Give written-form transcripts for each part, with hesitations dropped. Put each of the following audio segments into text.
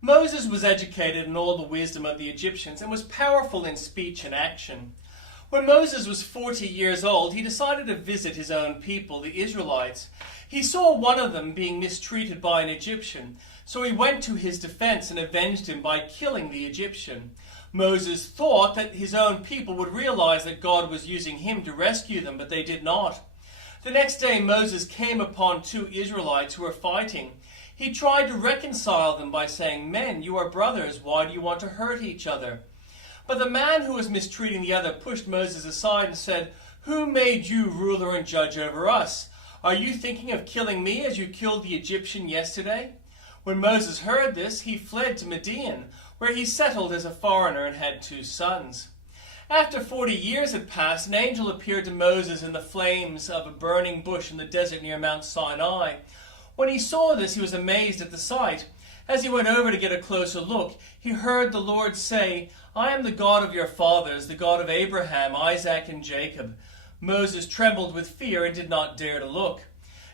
Moses was educated in all the wisdom of the Egyptians and was powerful in speech and action. When Moses was 40 years old, he decided to visit his own people, the Israelites. He saw one of them being mistreated by an Egyptian, so he went to his defense and avenged him by killing the Egyptian. Moses thought that his own people would realize that God was using him to rescue them, but they did not. The next day Moses came upon two Israelites who were fighting. He tried to reconcile them by saying, "Men, you are brothers. Why do you want to hurt each other?" But the man who was mistreating the other pushed Moses aside and said, "Who made you ruler and judge over us? Are you thinking of killing me as you killed the Egyptian yesterday?" When Moses heard this, he fled to Midian, where he settled as a foreigner and had 2 sons. After 40 years had passed, an angel appeared to Moses in the flames of a burning bush in the desert near Mount Sinai. When he saw this, he was amazed at the sight. As he went over to get a closer look, he heard the Lord say, "I am the God of your fathers, the God of Abraham, Isaac, and Jacob." Moses trembled with fear and did not dare to look.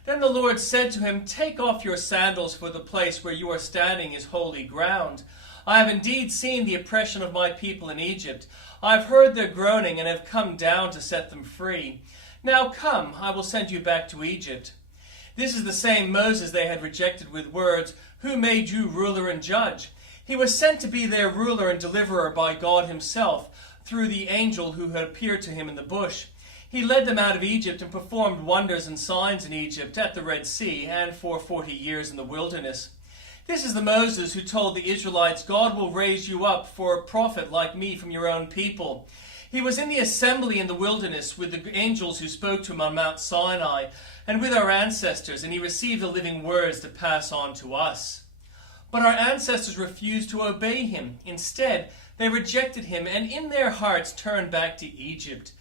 Then the Lord said to him, "Take off your sandals, for the place where you are standing is holy ground. I have indeed seen the oppression of my people in Egypt. I have heard their groaning and have come down to set them free. Now come, I will send you back to Egypt." This is the same Moses they had rejected with words, "Who made you ruler and judge?" He was sent to be their ruler and deliverer by God himself through the angel who had appeared to him in the bush. He led them out of Egypt and performed wonders and signs in Egypt, at the Red Sea, and for 40 years in the wilderness. This is the Moses who told the Israelites, "God will raise you up for a prophet like me from your own people." He was in the assembly in the wilderness with the angels who spoke to him on Mount Sinai and with our ancestors, and he received the living words to pass on to us. But our ancestors refused to obey him. Instead, they rejected him and in their hearts turned back to Egypt.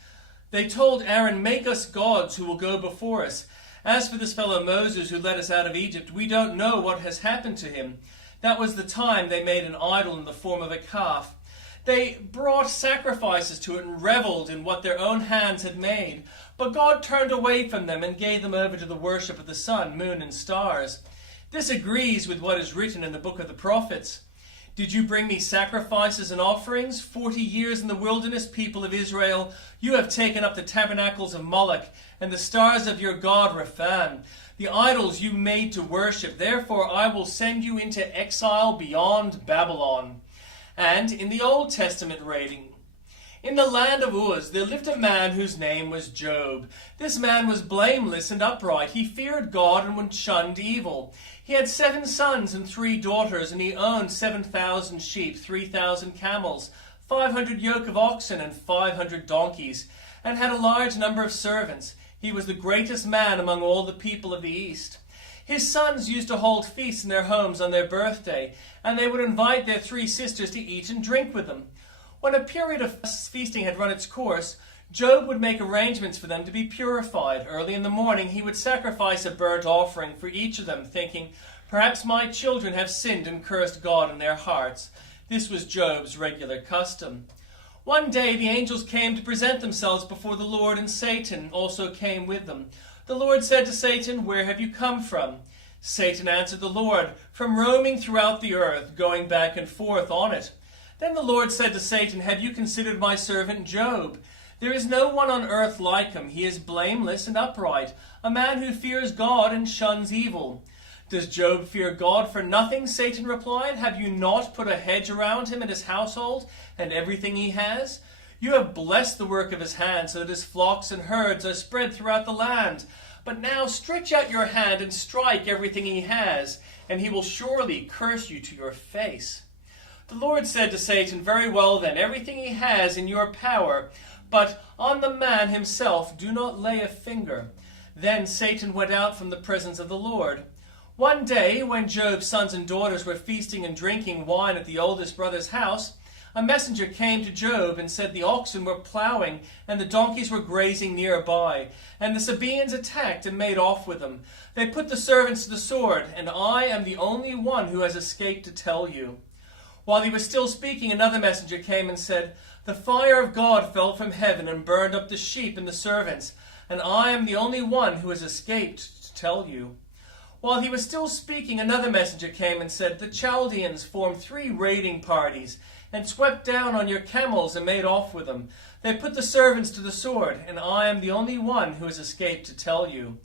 They told Aaron, "Make us gods who will go before us. As for this fellow Moses who led us out of Egypt, we don't know what has happened to him." That was the time they made an idol in the form of a calf. They brought sacrifices to it and reveled in what their own hands had made. But God turned away from them and gave them over to the worship of the sun, moon, and stars. This agrees with what is written in the book of the prophets. "Did you bring me sacrifices and offerings? 40 years in the wilderness, people of Israel. You have taken up the tabernacles of Moloch and the stars of your god Rephan, the idols you made to worship. Therefore I will send you into exile beyond Babylon." And in the Old Testament reading, "In the land of Uz there lived a man whose name was Job. This man was blameless and upright. He feared God and shunned evil. He had 7 sons and 3 daughters, and he owned 7,000 sheep, 3,000 camels, 500 yoke of oxen, and 500 donkeys, and had a large number of servants. He was the greatest man among all the people of the East. His sons used to hold feasts in their homes on their birthday, and they would invite their 3 sisters to eat and drink with them. When a period of feasting had run its course, Job would make arrangements for them to be purified. Early in the morning he would sacrifice a burnt offering for each of them, thinking, "Perhaps my children have sinned and cursed God in their hearts." This was Job's regular custom. One day the angels came to present themselves before the Lord, and Satan also came with them. The Lord said to Satan, "Where have you come from?" Satan answered the Lord, "From roaming throughout the earth, going back and forth on it." Then the Lord said to Satan, "Have you considered my servant Job? There is no one on earth like him. He is blameless and upright, a man who fears God and shuns evil." "Does Job fear God for nothing?" Satan replied. "Have you not put a hedge around him and his household and everything he has? You have blessed the work of his hands, so that his flocks and herds are spread throughout the land. But now stretch out your hand and strike everything he has, and he will surely curse you to your face." The Lord said to Satan, "Very well then, everything he has in your power, but on the man himself do not lay a finger." Then Satan went out from the presence of the Lord. One day, when Job's sons and daughters were feasting and drinking wine at the oldest brother's house, a messenger came to Job and said the oxen were plowing and the donkeys were grazing nearby, and the Sabaeans attacked and made off with them. They put the servants to the sword, and I am the only one who has escaped to tell you. While he was still speaking, another messenger came and said, "The fire of God fell from heaven and burned up the sheep and the servants, and I am the only one who has escaped to tell you." While he was still speaking, another messenger came and said, "The Chaldeans formed 3 raiding parties and swept down on your camels and made off with them. They put the servants to the sword, and I am the only one who has escaped to tell you."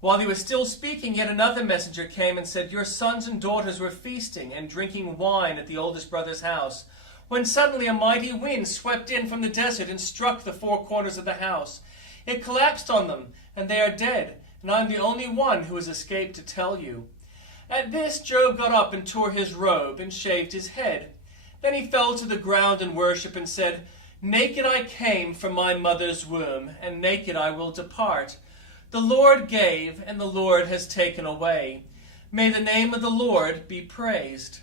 While he was still speaking, yet another messenger came and said, "Your sons and daughters were feasting and drinking wine at the oldest brother's house, when suddenly a mighty wind swept in from the desert and struck the 4 corners of the house. It collapsed on them, and they are dead, and I am the only one who has escaped to tell you." At this, Job got up and tore his robe and shaved his head. Then he fell to the ground in worship and said, "Naked I came from my mother's womb, and naked I will depart. The Lord gave, and the Lord has taken away. May the name of the Lord be praised."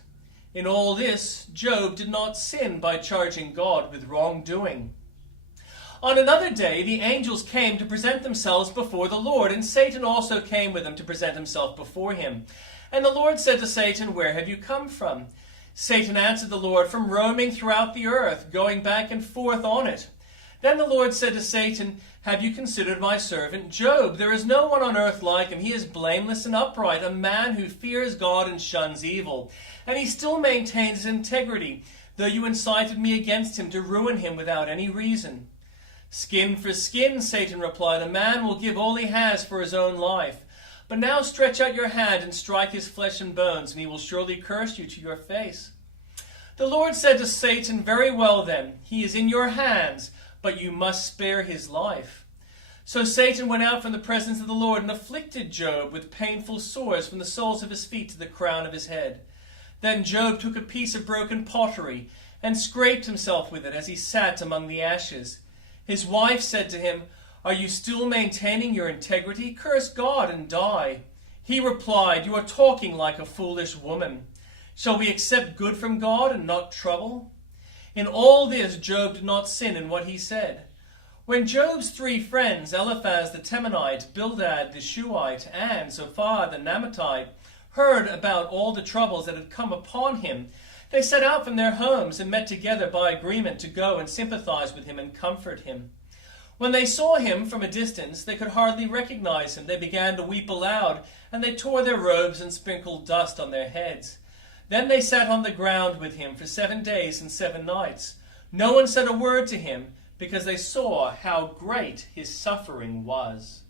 In all this, Job did not sin by charging God with wrongdoing. On another day, the angels came to present themselves before the Lord, and Satan also came with them to present himself before him. And the Lord said to Satan, "Where have you come from?" Satan answered the Lord, "From roaming throughout the earth, going back and forth on it." Then the Lord said to Satan, "Have you considered my servant Job? There is no one on earth like him. He is blameless and upright, a man who fears God and shuns evil. And he still maintains his integrity, though you incited me against him to ruin him without any reason." "Skin for skin," Satan replied. "A man will give all he has for his own life. But now stretch out your hand and strike his flesh and bones, and he will surely curse you to your face." The Lord said to Satan, "Very well then, he is in your hands, but you must spare his life." So Satan went out from the presence of the Lord and afflicted Job with painful sores from the soles of his feet to the crown of his head. Then Job took a piece of broken pottery and scraped himself with it as he sat among the ashes. His wife said to him, "Are you still maintaining your integrity? Curse God and die." He replied, "You are talking like a foolish woman. Shall we accept good from God and not trouble?" In all this, Job did not sin in what he said. When Job's 3 friends, Eliphaz the Temanite, Bildad the Shuhite, and Zophar the Naamathite, heard about all the troubles that had come upon him, they set out from their homes and met together by agreement to go and sympathize with him and comfort him. When they saw him from a distance, they could hardly recognize him. They began to weep aloud, and they tore their robes and sprinkled dust on their heads. Then they sat on the ground with him for 7 days and 7 nights. No one said a word to him, because they saw how great his suffering was.